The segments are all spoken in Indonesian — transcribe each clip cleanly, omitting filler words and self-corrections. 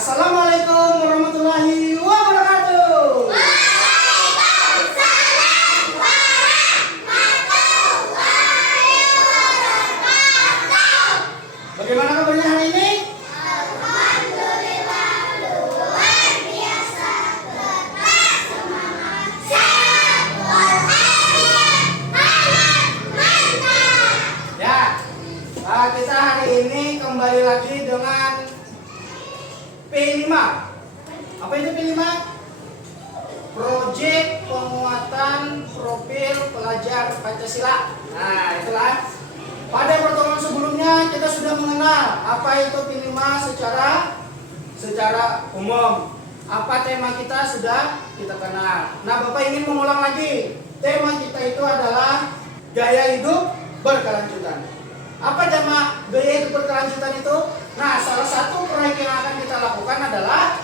Assalamualaikum warahmatullahi wabarakatuh. Waalaikumsalam warahmatullahi wabarakatuh. Bagaimana kabarnya hari ini? Alhamdulillah luar biasa. Tetap semangat. Sehat walafiat. Anak mantap. Ya, kita hari ini kembali lagi dengan P5. Apa itu P5? Proyek penguatan profil pelajar Pancasila. Nah, itulah. Pada pertemuan sebelumnya kita sudah mengenal apa itu P5 secara umum. Apa tema kita sudah kita kenal. Nah, Bapak ingin mengulang lagi. Tema kita itu adalah gaya hidup berkelanjutan. Apa tema gaya hidup berkelanjutan itu? Nah, salah satu proyek yang akan kita lakukan adalah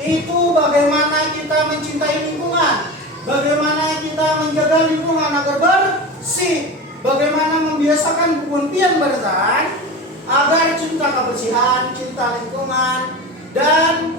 itu bagaimana kita mencintai lingkungan, bagaimana kita menjaga lingkungan agar bersih, bagaimana membiasakan kebun pian bertahan agar cinta kebersihan, cinta lingkungan, dan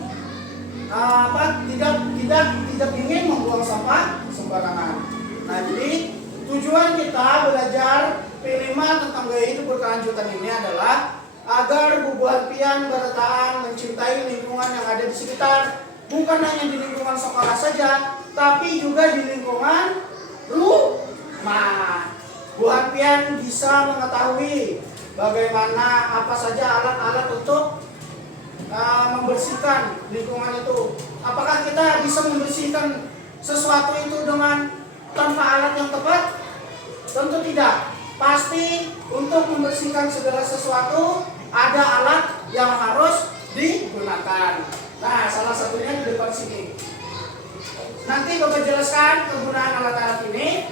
tidak ingin membuang sampah sembarangan. Nah, jadi tujuan kita belajar P5 tentang gaya hidup berkelanjutan ini adalah agar bubuhan pian bertahan mencintai lingkungan yang ada di sekitar, bukan hanya di lingkungan sekolah saja, tapi juga di lingkungan rumah. Buhan pian bisa mengetahui bagaimana apa saja alat-alat untuk membersihkan lingkungan itu. Apakah kita bisa membersihkan sesuatu itu tanpa alat yang tepat? Tentu tidak. Pasti untuk membersihkan segala sesuatu ada alat yang harus digunakan. Nah, salah satunya di depan sini. Nanti Bapak jelaskan penggunaan alat-alat ini.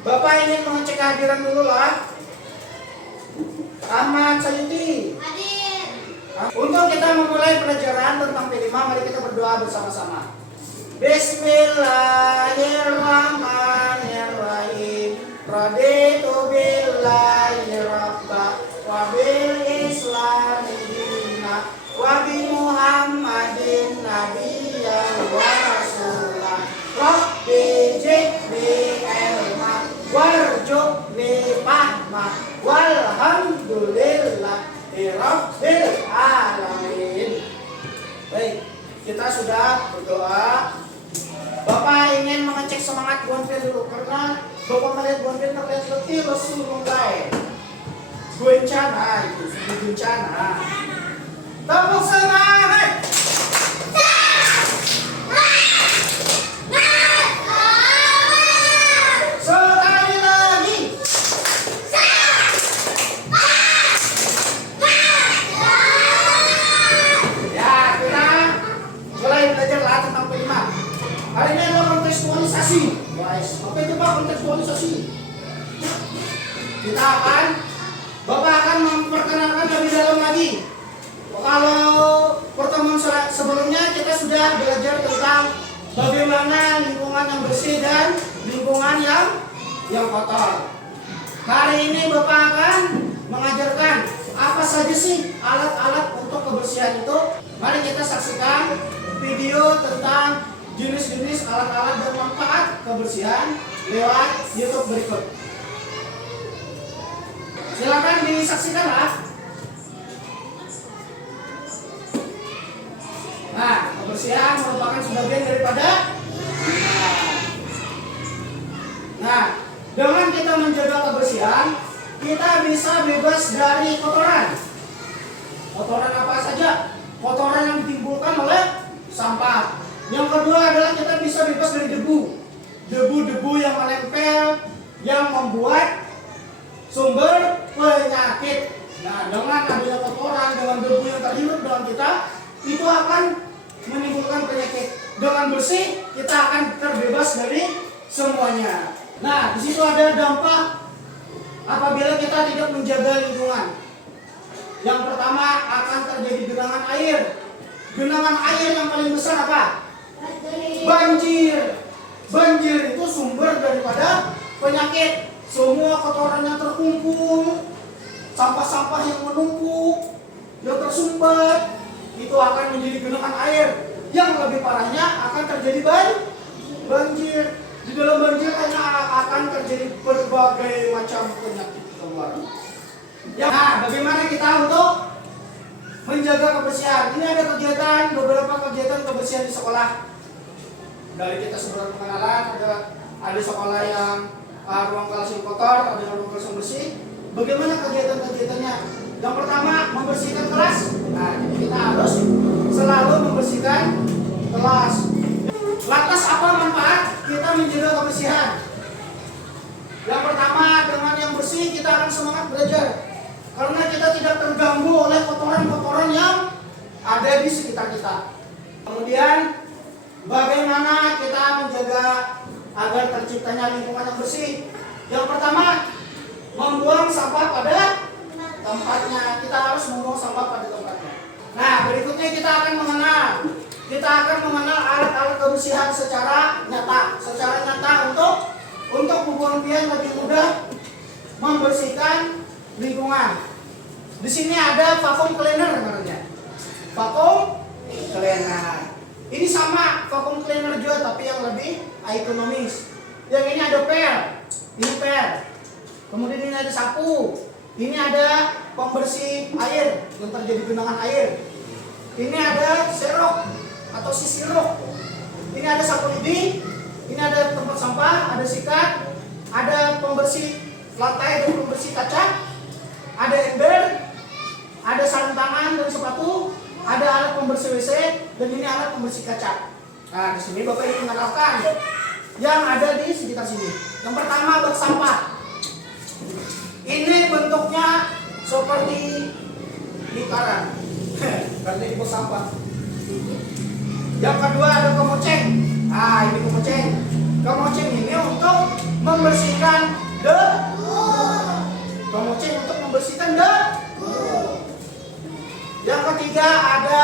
Bapak ingin mengecek kehadiran dulu lah. Ahmad Sayuti. Hadir. Untuk kita memulai pelajaran tentang P5, mari kita berdoa bersama-sama. Bismillahirrahmanirrahim. Raditu billahi rabba wa bil islami dina wa bi Muhammadin nabiyyan wa rasulah. Rabbi jibni ilma warzuqni fahma walhamdulillahi rabbil alamin. Baik, kita sudah berdoa. Bapak ingin mengecek semangat bonfir dulu karena Bapak melihat bonfir terlihat letih lesu mulai bencana itu sudah bencana. Tepuk semangat. Sekali lagi. Ya, kita mulai belajar lah tentang P5. Hari ini adalah kontekstualisasi. Guys, apa itu Pak kontekstualisasi? Bapak akan memperkenalkan lebih dalam lagi. Kalau pertemuan sebelumnya kita sudah belajar tentang bagaimana lingkungan yang bersih dan lingkungan yang kotor. Hari ini Bapak akan mengajarkan apa saja sih alat-alat untuk kebersihan itu. Mari kita saksikan video tentang jenis-jenis alat-alat dan manfaat kebersihan lewat YouTube berikut. Silakan disaksikanlah. Nah, kebersihan merupakan sebagian daripada. Nah, dengan kita menjaga kebersihan, kita bisa bebas dari kotoran. Kotoran apa saja? Kotoran yang ditimbulkan oleh sampah. Yang kedua adalah kita bisa bebas dari debu. Debu-debu yang menempel, yang membuat sumber penyakit. Nah, dengan adanya kotoran, dengan debu yang terhirup dalam kita, itu akan menimbulkan penyakit. Dengan bersih, kita akan terbebas dari semuanya. Nah, di situ ada dampak apabila kita tidak menjaga lingkungan. Yang pertama akan terjadi genangan air. Genangan air yang paling besar apa? Banjir. Banjir itu sumber daripada penyakit. Semua kotoran yang terkumpul, sampah-sampah yang menumpuk, yang tersumbat, itu akan menjadi genangan air. Yang lebih parahnya akan terjadi banjir. Di dalam banjir akan terjadi berbagai macam penyakit keluar. Ya, nah, bagaimana kita untuk menjaga kebersihan? Ini ada beberapa kegiatan kebersihan di sekolah. Dari kita sebelum pengenalan, ada sekolah yang ruang kelas yang kotor, ada ruang kelas yang bersih. Bagaimana kegiatan-kegiatannya? Yang pertama, membersihkan kelas. Nah, jadi kita harus selalu membersihkan kelas. Lantas apa manfaat kita menjaga kebersihan? Yang pertama, dengan yang bersih kita akan semangat belajar. Karena kita tidak terganggu oleh kotoran-kotoran yang ada di sekitar kita. Kemudian, bagaimana kita menjaga agar terciptanya lingkungan yang bersih? Yang pertama, membuang sampah pada tempatnya. Kita harus membuang sampah pada tempatnya. Nah, berikutnya kita akan mengenal alat-alat kebersihan secara nyata. Untuk kemudian lebih mudah membersihkan lingkungan. Di sini ada vacuum cleaner namanya. Vacuum cleaner. Ini sama vacuum cleaner juga tapi yang lebih ekonomis. Yang ini ada pel. Ini pel. Kemudian ini ada sapu. Ini ada pembersih air yang terjadi genangan air. Ini ada serok atau sisirok. Ini ada sapu lidi. Ini ada tempat sampah, ada sikat, ada pembersih lantai dan pembersih kaca, ada ember, ada sarung tangan dan sepatu, ada alat pembersih WC, dan ini alat pembersih kaca. Nah, di sini Bapak ingin mengenalkan yang ada di sekitar sini. Yang pertama, bak sampah. Ini bentuknya seperti lingkaran, berarti di bak sampah. Yang kedua ada kemoceng. Nah, ini kemoceng. Kemoceng ini untuk membersihkan debu. Kemoceng untuk membersihkan debu. Yang ketiga ada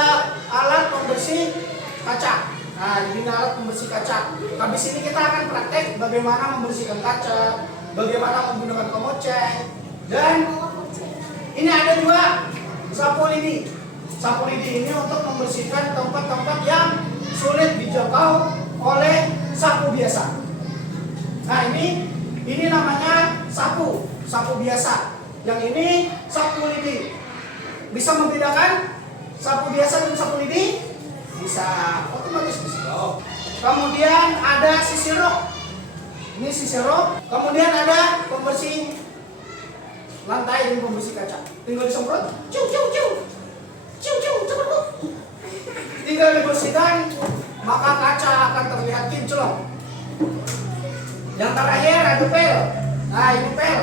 alat pembersih kaca. Nah, ini alat pembersih kaca. Habis ini kita akan praktek bagaimana membersihkan kaca, bagaimana menggunakan kemoceng, dan ini ada dua sapu lidi. Sapu lidi ini untuk membersihkan tempat-tempat yang sulit dijangkau oleh sapu biasa. Nah, ini namanya sapu biasa. Yang ini sapu lidi. Bisa membedakan sapu biasa dan sapu lidi? Bisa, otomatis bisa. Kemudian ada sisirok. Ini sisirok. Kemudian ada pembersih lantai dan pembersih kaca. Tinggal disemprot, ciu ciu ciu. Ciu ciu, cepet. Tinggal dibersihkan, maka kaca akan terlihat kinclong. Yang terakhir ada pel. Nah, ini pel.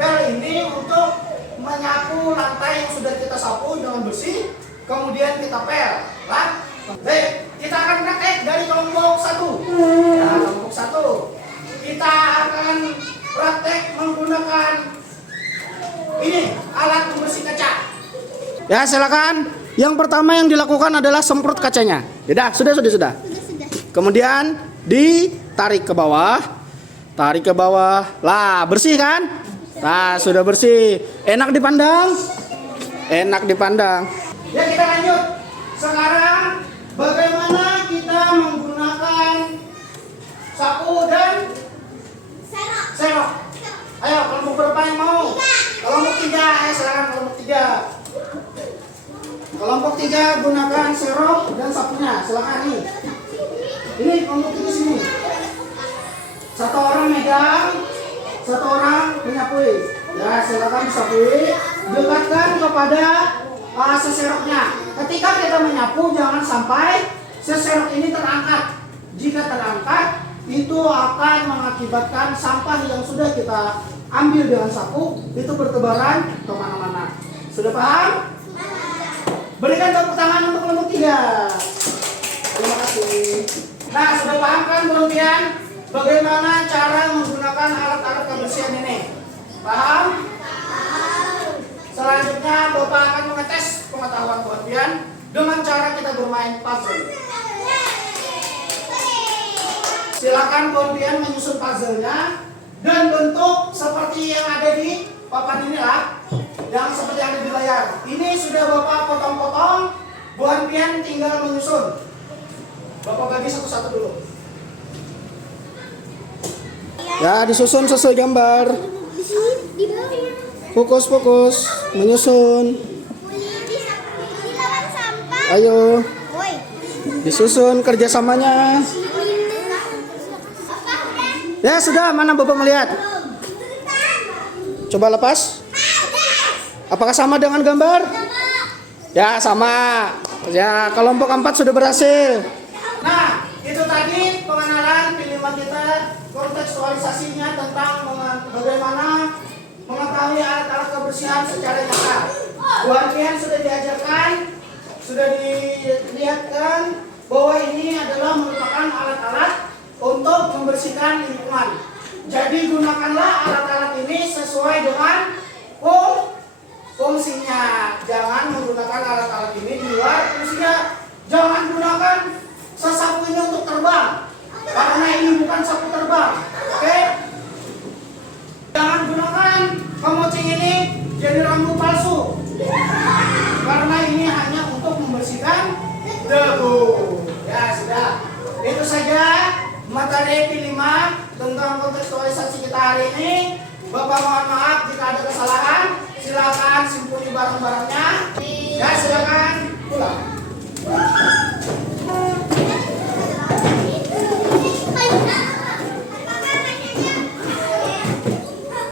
Pel ini untuk menyapu lantai yang sudah kita sapu dengan bersih, kemudian kita pel. Baik, kita akan praktek dari kelompok 1. Nah, kelompok 1. Kita akan praktek menggunakan ini alat pembersih kaca. Ya, silakan. Yang pertama yang dilakukan adalah semprot kacanya. Sudah. Kemudian ditarik ke bawah. Tarik ke bawah. Lah, bersih kan? Nah, sudah bersih. Enak dipandang? Enak dipandang. Ya, kita lanjut. Sekarang bagaimana kita menggunakan sapu dan serok? Ayo, kelompok berapa yang mau? Kelompok 3. Ayo, silakan kelompok 3. Kelompok 3 gunakan serok dan sapunya. Silakan nih. Ini kelompok 3 sini. Satu orang megang, satu orang menyapui. Ya, silakan disapui. Dekatkan kepada seseroknya. Ketika kita menyapu, jangan sampai seserok ini terangkat. Jika terangkat, itu akan mengakibatkan sampah yang sudah kita ambil dengan sapu itu bertebaran kemana-mana. Sudah paham? Berikan tepuk tangan untuk kelompok 3. Terima kasih. Nah, sudah paham kan kemudian bagaimana cara menggunakan alat-alat kebersihan ini? Paham? Selanjutnya Bapak akan mengetes pengetahuan kalian dengan cara kita bermain puzzle. Silakan kalian menyusun puzzle-nya dan bentuk seperti yang ada di papan inilah. yang seperti yang ada di layar. Ini sudah Bapak potong-potong, Bu Hanpian tinggal menyusun. Bapak bagi satu-satu dulu. Ya, disusun sesuai gambar. Di sini, di bawah. Fokus, menyusun. Di lawan sampah. Ayo, Woi. disusun kerjasamanya. Ya sudah, mana Bapak melihat? Coba lepas. Apakah sama dengan gambar? Ya, sama. Ya, kelompok 4 sudah berhasil. Nah, itu tadi pengenalan pilihan kita, kontekstualisasinya tentang bagaimana mengetahui alat-alat kebersihan secara nyata. Bu Hanpian sudah diajarkan, sudah dilihatkan bahwa ini adalah merupakan alat-alat untuk membersihkan lingkungan. Jadi gunakanlah alat-alat ini sesuai dengan fungsinya. Jangan menggunakan alat-alat ini di luar fungsinya. Jangan gunakan sesapu ini untuk terbang, karena ini bukan sapu terbang. Oke? Jangan gunakan kemucing ini jadi rambu palsu, karena ini hanya untuk membersihkan debu. Ya sudah, itu saja materi P5 tentang kontekstualisasi kita hari ini. Bapak mohon maaf jika ada kesalahan. Silakan simpuli barang-barangnya. Ya silakan pulang.